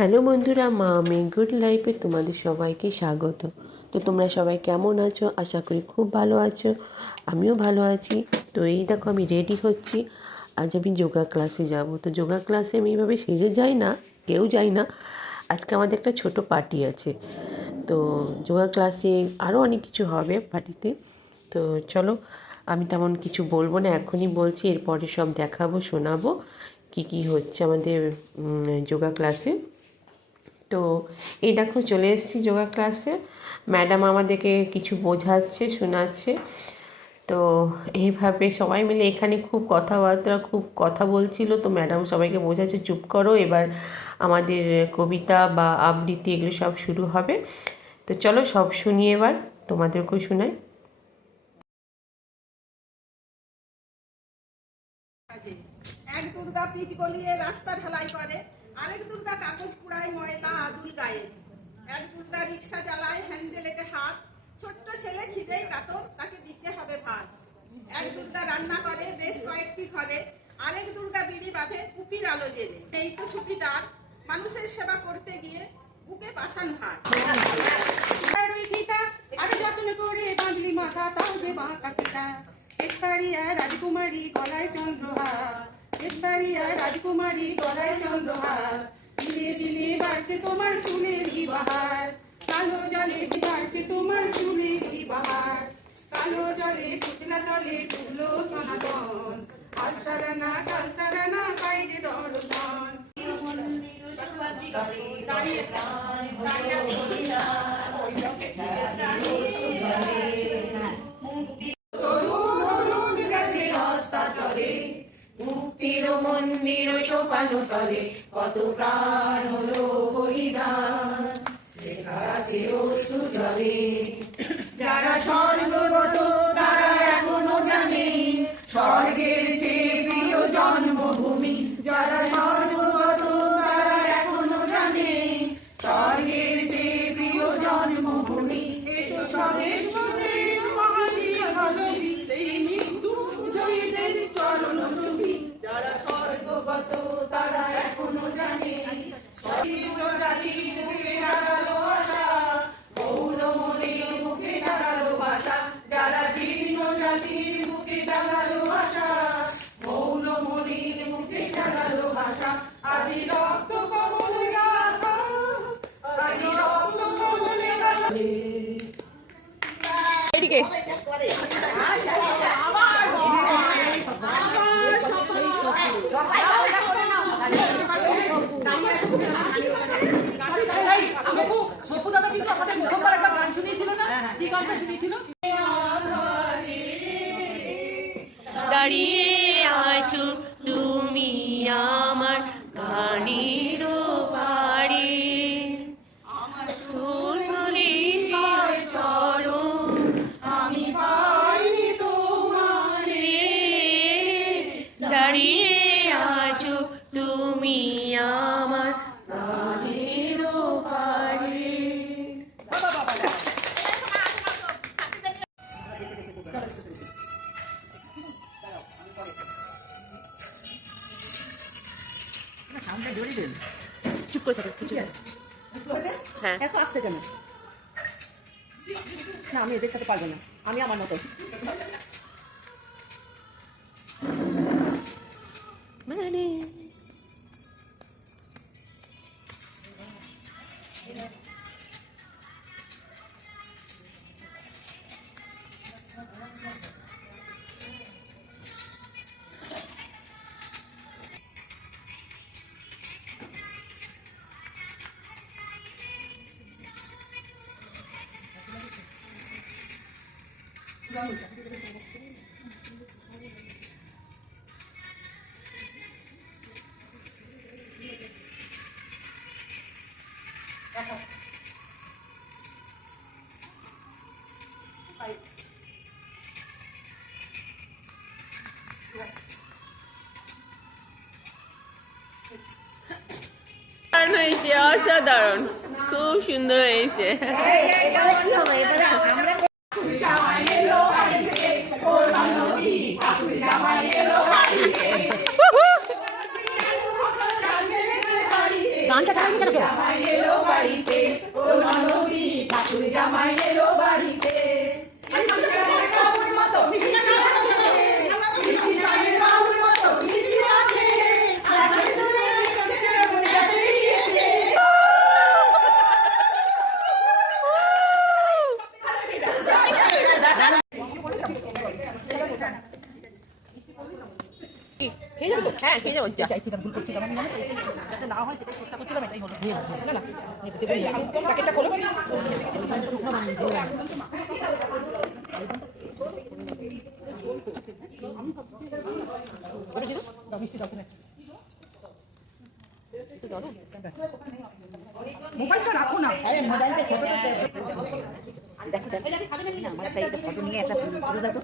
Hello বন্ধুরা, মা আমি গুড লাইফে তোমাদের সবাইকে স্বাগত। তো তোমরা সবাই কেমন আছো? আশা করি খুব ভালো আছো, আমিও ভালো আছি। তো এই দেখো আমি রেডি হচ্ছি, আজ আমি যোগা ক্লাসে যাব। তো যোগা ক্লাসে আমি এইভাবে সেরে যাই না, কেউ যাই না। আজকে আমাদের একটা ছোটো পার্টি আছে। তো যোগা ক্লাসে আরও অনেক কিছু হবে পার্টিতে। তো চলো, আমি তেমন কিছু বলবো না, এখনই বলছি, এরপরে সব দেখাবো, শোনাবো কী কী হচ্ছে আমাদের যোগা ক্লাসে। তো এই দেখো চলে এসেছি যোগা ক্লাসে, ম্যাডাম আমাদেরকে কিছু বোঝাচ্ছে, শোনাচ্ছে। তো এইভাবে সবাই মিলে এখানে খুব কথাবার্তা, খুব কথা বলছিল। তো ম্যাডাম সবাইকে বোঝাচ্ছে চুপ করো, এবার আমাদের কবিতা বা আবৃত্তি এগুলো সব শুরু হবে। তো চলো সব শুনি, এবার তোমাদেরকেও শোনাই। এক দুর্গা পিচ গলিয়ে রাস্তা ঢালাই করে, আরেক দুর্গা কাগজ কুড়ায় ময়লা আদুল গায়ে, এক দুর্গা রিক্সা চালায় হ্যান্ডেলেতে হাত, ছোট্ট ছেলে খিদেই কাতর, তাকে দিতে হবে ভাত। এক দুর্গা রান্না করে বেশ কয়েকটি ঘরে, আরেক দুর্গা বিড়ি বাঁধে কুপির আলো জেলে। এই তো ছুটি তার মানুষের সেবা করতে গিয়ে বুকে পাষাণ ভার। আরে যত্ন করে বাঁধলি মাথা, তাও যে বাঁকা সেটা। এসপাড়িয়া রাজকুমারী গলায় চন্দ্রহার, এসপাড়িয়া রাজকুমারী গলায় চন্দ্রহার, দিনে দিনে বাড়ছে তোমার চুলেরই বাহার, কালো জলে বাড়ছে তোমার চুলেরই বাহার, কালো জলে পুতলা তলে তুলো সনাতন, আজ সারানা কাল সারানা বাইরে দর্শন। মুক্তির মন্দির সোপানো তলে কত প্রাণ হলো বলিদান, লেখা আছে অশ্রু জলে। যারা স্বর্গগত তারা এখনো জানে স্বর্গের চেয়ে প্রিয় জন্মভূমি, যারা স্বর্গগত তারা এখনো জানে স্বর্গের চেয়ে প্রিয় জন্মভূমি। এসো স্বদেশ চরণ তুমি, যারা স্বর্গগত তারা এখনো জানে জাতির মুখে হারালো আশা, মৌন মনের মুখে হারালো ভাষা, যারা জীর্ণ জাতির মুখে হারালো আশা, মৌন মনের মুখে হারালো ভাষা। আদি রক্ত কমলে গাথা, আদি রক্ত কমলে গাথা। এদিকে দাঁড়িয়ে আছো তুমি আমার গানের পাড়ে, আমার চরণে জয় চরণ আমি পাই তোমারে। দাঁড়িয়ে আছো তুমি আমার গানের পাড়ে। চুপ করে থাকো, কিছু হ্যাঁ এত আসতে কেন? না আমি এদের সাথে পারবো না, আমি আমার মতো। মানে হয়েছে, অসাধারণ, খুব সুন্দর হয়েছে। গানটা চালাইনি কেন কেউ? জামাই এলো বাড়িতে ও ননদি ঠাকুর জামাই এলো বাড়িতে বাবুর মতো মিষ্টি গানের বাবুর মতো মিষ্টি আছে হ্যাঁ খেয়ে যাবো ভুল করছিলাম আমি মনে করি যাতে না হয় সেটা চেষ্টা করছিলাম এটাই হলো না না প্যাকেটটা খোলো মোবাইলটা রাখো না মোবাইলটা ফটো দেখো আমার একটা ফটো নিয়ে একটা তুলে দাও তো